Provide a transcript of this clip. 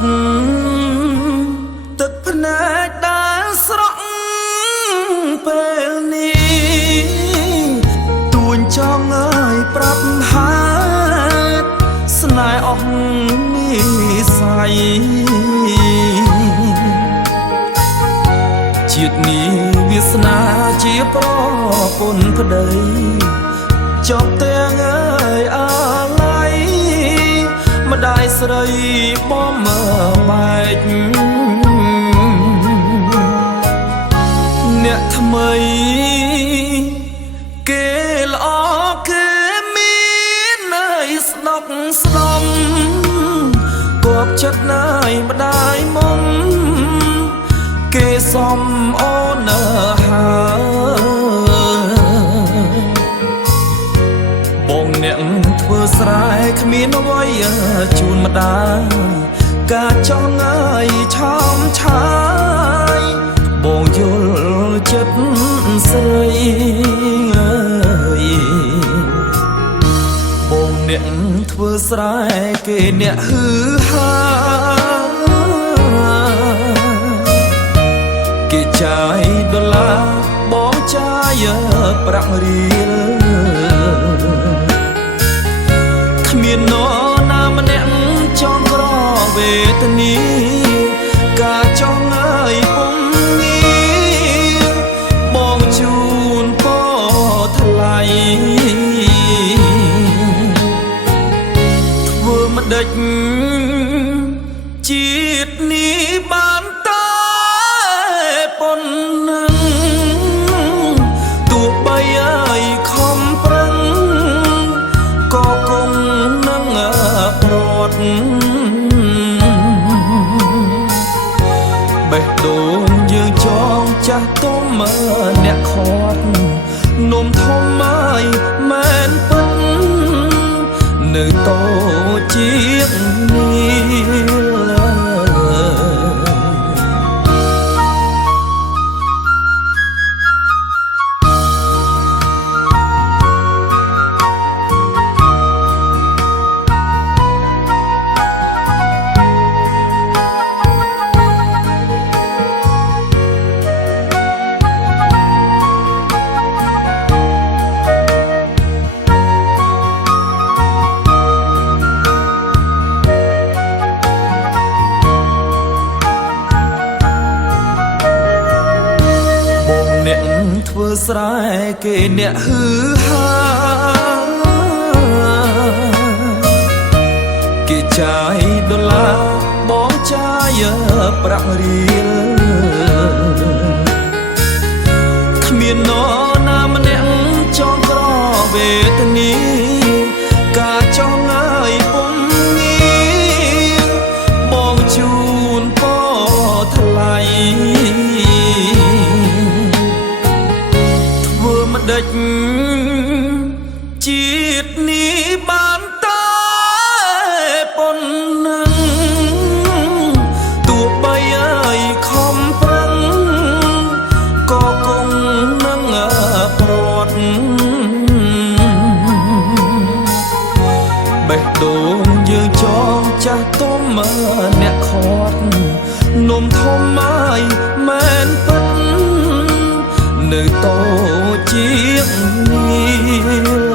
ទឹកភ្នែកដែលស្រក់ពេលនេះទួញចង់អើយប្រាប់ហាតស្នេហ៍អស់និស័យជាតិនេះវាសនាជាប្រពន្ធប្តីចប់ទាំងអើយអាឡ័យម្ដាយស្រីបំមើបែកអ្នកថ្មីគេល្អគេមានន័យស្ដុកស្ដំគប់ចិត្តន័យម្ដាយមុំគេសំអូនបងអ្នកធ្វើស្រែគ្មានអ្វីជូនម្ដាយការចង់អើយឆោមឆាយបងយល់ចិត្តស្រីបងអ្នកធ្វើស្រែគេអ្នកហឺហាគេចាយដុល្លារបងចាយប្រាក់រៀលគ្មាននរណាម្នាក់ចង់ក្រវេទនីការចង់អើយពុំងារបងជូនពរថ្លៃធ្វើម្ដេចជាតិនេះបានតែប៉ុណ្ណឹងទោះបីអើយខំប្រឹងក៏គង់នឹងប្រត់បេះដូងយើងចងចាស់ទុំអ្នកខាត់នំធំអើយមែនពិតនៅតូចជាងនេះធ្វើស្រែគេអ្នកហឺហាគេចាយដុល្លារបងចាយប្រាក់រៀលគ្មាននរណាម្នាក់ចង់ក្រវេទនីការចង់អើយពុំងារបងជូនពរថ្លៃម្ដេចជាតិនេះបានតែប៉ុណ្ណឹងទោះបីអើយខំប្រឹងក៏គង់នឹងប្រត់បេះដូងយើងចងចាស់ទុំអ្នកខាត់នំធំអើយមែនពិតនៅតូចជាងនេះ